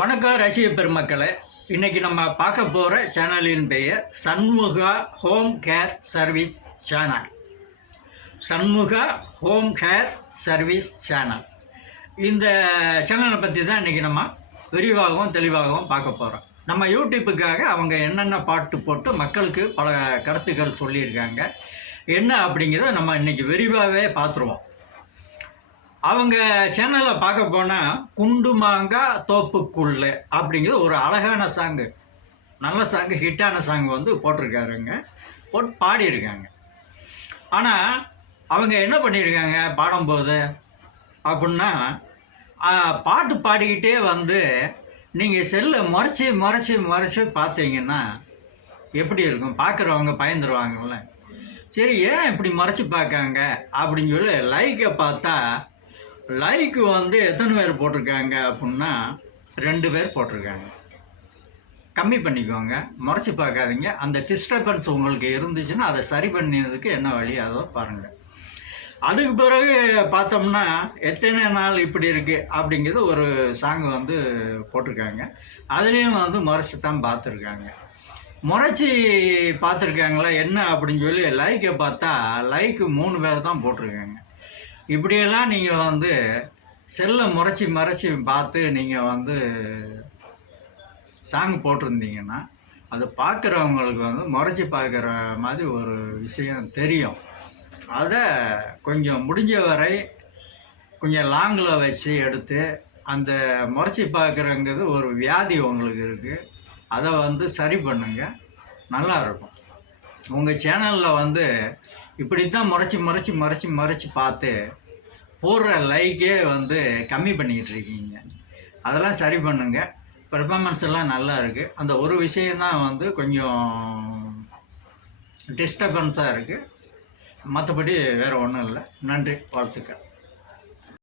வணக்கம் ரசிக பெருமக்களே. இன்றைக்கி நம்ம பார்க்க போகிற சேனலின் பெயர் சண்முகா ஹோம் கேர் சர்வீஸ் சேனல். சண்முகா ஹோம் கேர் சர்வீஸ் சேனல். இந்த சேனலை பற்றி தான் இன்றைக்கி நம்ம விரிவாகவும் தெளிவாகவும் பார்க்க போகிறோம். நம்ம யூடியூப்புக்காக அவங்க என்னென்ன பாட்டு போட்டு மக்களுக்கு பல கருத்துக்கள் சொல்லியிருக்காங்க என்ன அப்படிங்கிறத நம்ம இன்றைக்கி விரிவாகவே பார்த்துருவோம். அவங்க சேனலில் பார்க்க போனால் குண்டு மாங்காய் தோப்புக்குள்ளே அப்படிங்கிற ஒரு அழகான சாங்கு, நல்ல சாங்கு, ஹிட்டான சாங் வந்து போட்டிருக்காருங்க, போட்டு பாடியிருக்காங்க. ஆனால் அவங்க என்ன பண்ணியிருக்காங்க பாடும்போது அப்படின்னா, பாட்டு பாடிக்கிட்டே வந்து நீங்கள் செல்லை முறைச்சி முறைச்சி முறைச்சி பார்த்தீங்கன்னா எப்படி இருக்கும்? பார்க்குறவங்க பயந்துருவாங்கள்ல. சரி, ஏன் இப்படி முறைச்சி பார்க்காங்க அப்படின்னு சொல்லி லைக்கை பார்த்தா, லைக்கு வந்து எத்தனை பேர் போட்டிருக்காங்க அப்படின்னா 2 பேர் போட்டிருக்காங்க. கம்மி பண்ணிக்கோங்க, முறைச்சி பார்க்காதீங்க. அந்த டிஸ்டர்பன்ஸ் உங்களுக்கு இருந்துச்சுன்னா அதை சரி பண்ணினதுக்கு என்ன வழி அதோ பாருங்கள். அதுக்கு பிறகு பார்த்தோம்னா எத்தனை நாள் இப்படி இருக்குது அப்படிங்கிறது ஒரு சாங் வந்து போட்டிருக்காங்க. அதுலேயும் வந்து முறைச்சி தான் பார்த்துருக்காங்க. முறைச்சி பார்த்துருக்காங்களா என்ன அப்படின்னு சொல்லி லைக்கை பார்த்தா லைக்கு 3 பேர் தான் போட்டிருக்காங்க. இப்படியெல்லாம் நீங்கள் வந்து செல்லை முறைச்சி மறைச்சி பார்த்து நீங்கள் வந்து சாங் போட்டிருந்தீங்கன்னா அது பார்க்குறவங்களுக்கு வந்து முறைச்சி பார்க்குற மாதிரி ஒரு விஷயம் தெரியும். அதை கொஞ்சம் முடிஞ்ச வரை கொஞ்சம் லாங்கில் வச்சு எடுத்து, அந்த முறைச்சி பார்க்குறங்கிறது ஒரு வியாதி உங்களுக்கு இருக்குது, அதை வந்து சரி பண்ணுங்கள், நல்லாயிருக்கும். உங்கள் சேனலில் வந்து இப்படி தான் முறைச்சி முறைச்சி முறைச்சி முறைச்சி பார்த்து போடுற லைக்கே வந்து கம்மி பண்ணிக்கிட்டு இருக்கீங்க. அதெல்லாம் சரி பண்ணுங்கள். பெர்ஃபார்மன்ஸ் எல்லாம் நல்லா இருக்குது. அந்த ஒரு விஷயந்தான் வந்து கொஞ்சம் டிஸ்டர்பன்ஸாக இருக்குது. மற்றபடி வேறு ஒன்றும் இல்லை. நன்றி, வாழ்த்துக்கள்.